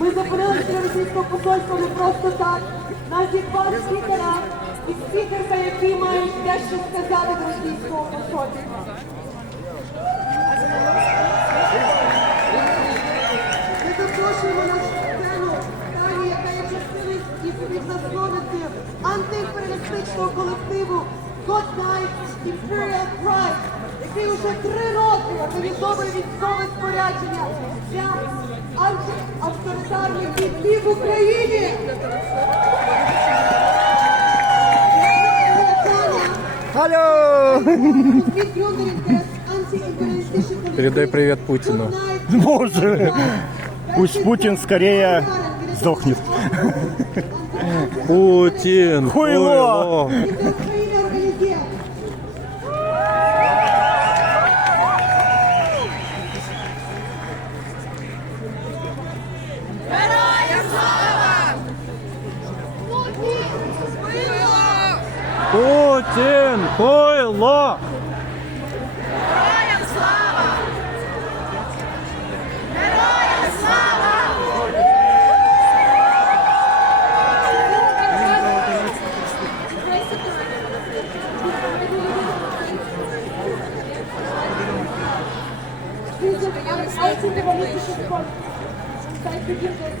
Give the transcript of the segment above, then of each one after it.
Ми на російського посольства не просто так. Нас є два спікера і спікерка, які мають дещо сказати до російського посольства. Ми запрошуємо на сцену Тані, яка є частиною і співзасновницею антиімперіалістичного колективу God Night Imperial Pride, який уже три роки організовує військове спорядження для антиавторитарних дій в Україні. Таня, Алло! від юних антиімперіалістичних колективів Передай привет Путину. God Night Боже, пусть Путин скорее сдохнет. Путин! Хуйло! Путин! Хуйло! Antiterroristisches Volk. Seit Beginn des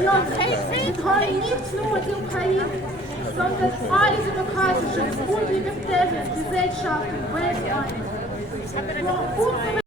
Your faith in Korinth nur die Ukraine, sondern alle demokratischen und libertären Gesellschaften weltweit.